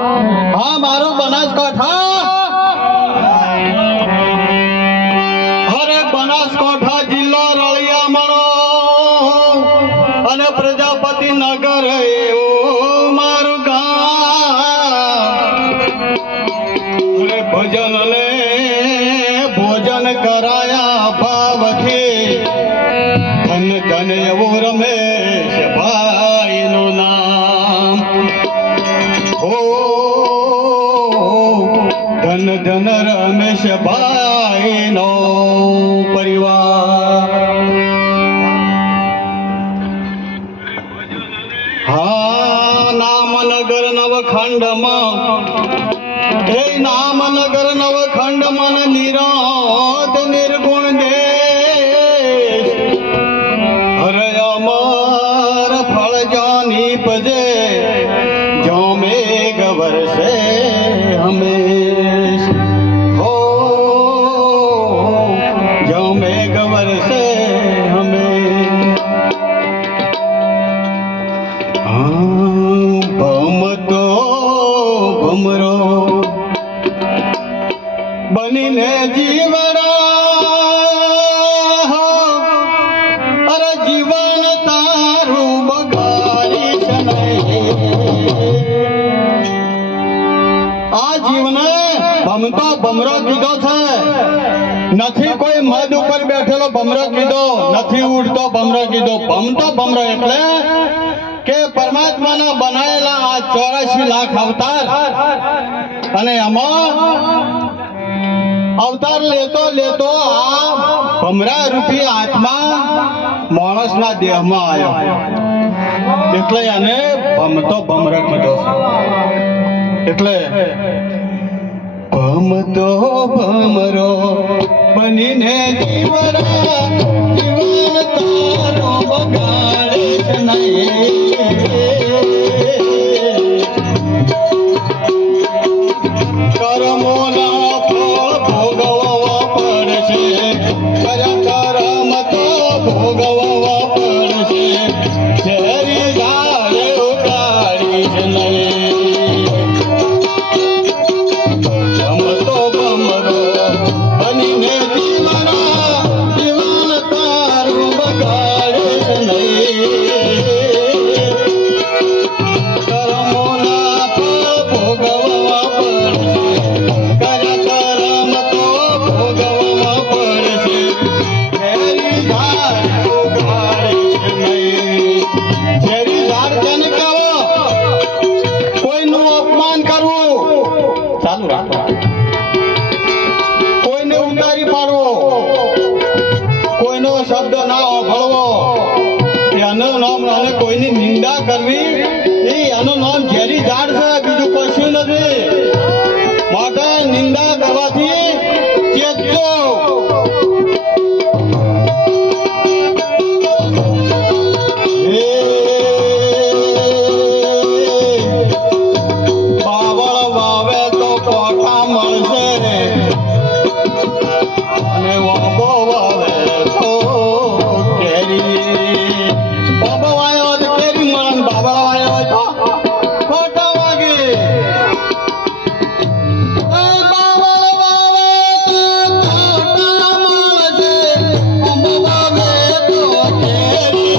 હા મારો બનાસકાંઠા અરે બનાસકાંઠા જિલ્લો રળિયામણો અને પ્રજાપતિ નગર એવું મારું ગામ ભજન લે ભોજન કરાયા ભાવથી ધન ધન એવું રમેશ ભાઈ નું નામ ધન ધન રમેશ ભાઈ નો પરિવાર હા નામનગર નવખંડમાં એ નામનગર નવખંડમાં નિરાત નિર્ગુણ દેશ હરે અમર ફળ જાની પજે જો મેઘ વરસે હમેશ હો જો મેઘ વરસે હમેશ ભમતો ભમરો બનીને જીવડા અરે જીવન તારું બગાડીશ નહીં આ જીવને ભમતો ભમરો કીધો છે નથી કોઈ મદ ઉપર બેઠેલો ભમરો કીધો નથી ઉડતો ભમરો કીધો ભમતો ભમરો એટલે કે પરમાત્માના બનાયેલા આ 84 લાખ અવતાર અને આમાં અવતાર લેતો લેતો આ ભમરા રૂપી આત્મા માણસના દેહમાં આવ્યો એટલે એને ભમતો ભમરો કીધો એટલે ભમતો ભમરો બનીને જીવડા જીવન તારો બગાડે છે નહીં કર્મોના ફળ ભોગવવા પડશે કર્મ તો ભોગવવા પડશે ઝેરી ઝાડે ઉગાડીશ નહીં ભમતો ભમરો બનીને જીવડા જીવન તારું બગાડીશ નહીં કર્મોના ફળ ભોગવવા પડશે કર્મ તો ભોગવવા પડશે ઝેરી ઝાડ ઉગાડીશ નહીં ઝેરી ઝાડ કેને કહેવો કોઈનું અપમાન કરવું ચાલુ રાખો કોઈને ઉતારી પાડવો કોઈનો શબ્દ ના ઓફળવો એનું નામ અને કોઈની નિંદા કરવી એ એનું નામ ઝેરી ઝાડ છે બીજું કશું નથી માટે નિંદા કરવાથી ચેતજો બાવળ વાવે તો પોટા મળશે અને વાંબો વાવે તો કેરી વાંબો વાયો તો કેરી મળે બાવળ વાયો હોય તો ખોટા વાગે બાવળ વાવે તો ખોટા મળશે વાંબો વાવે તો કેરી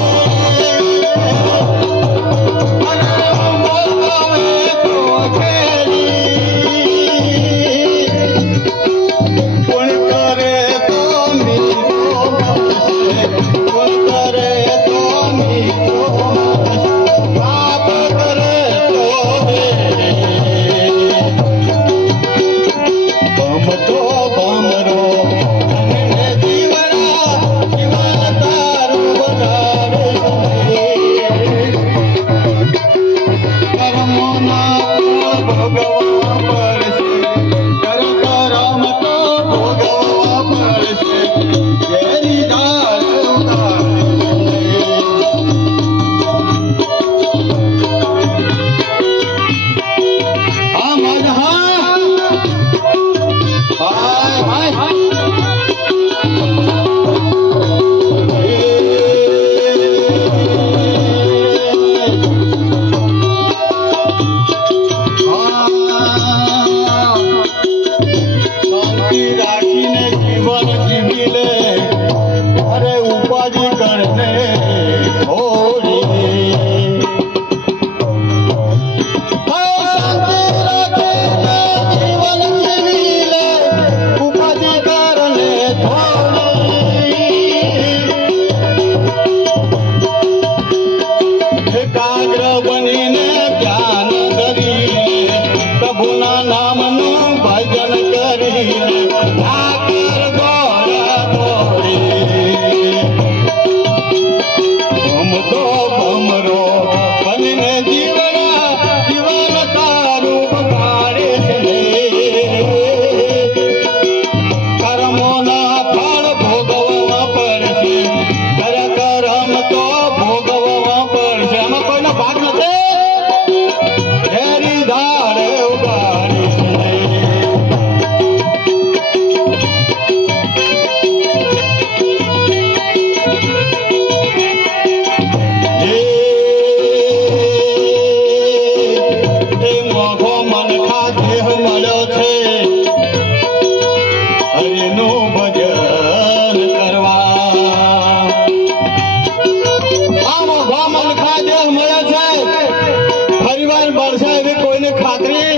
હજી કોઈની ખાતરી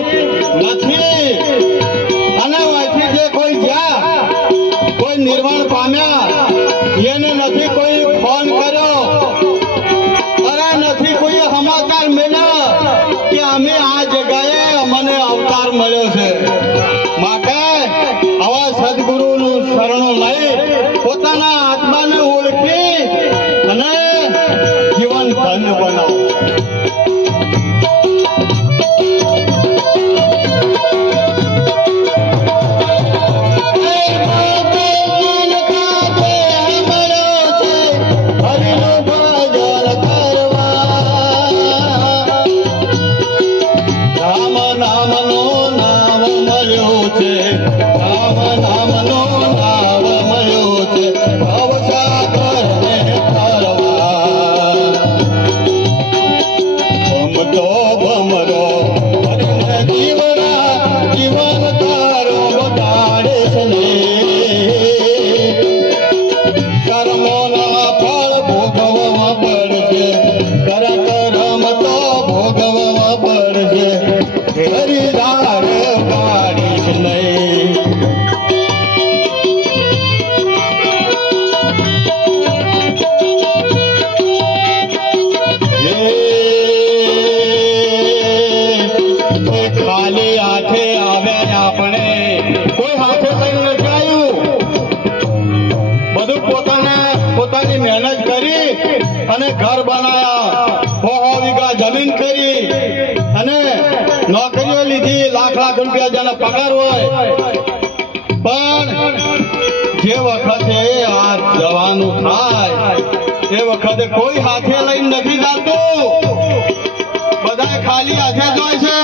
નથી અને અહીંથી જે કોઈ ગયા કોઈ નિર્વાણ પામ્યા એને નથી કોઈ ફોન કર્યો અરે નથી કોઈ સમાચાર મળ્યા કે અમે આ જગ્યાએ અમને અવતાર મળ્યો છે માટે આવા સદગુરુનું શરણો લઈ પોતાના આત્માને ઓળખી અને જીવન ધન્ય બનાવો અને ઘર બનાયા 100 વીઘા જમીન કરી અને નોકરીઓ લીધી લાખ રૂપિયા જેના પગાર હોય પણ જે વખતે આ જવાનું થાય એ વખતે કોઈ હાથે લઈને નથી જતું બધા ખાલી હાથે જાય છે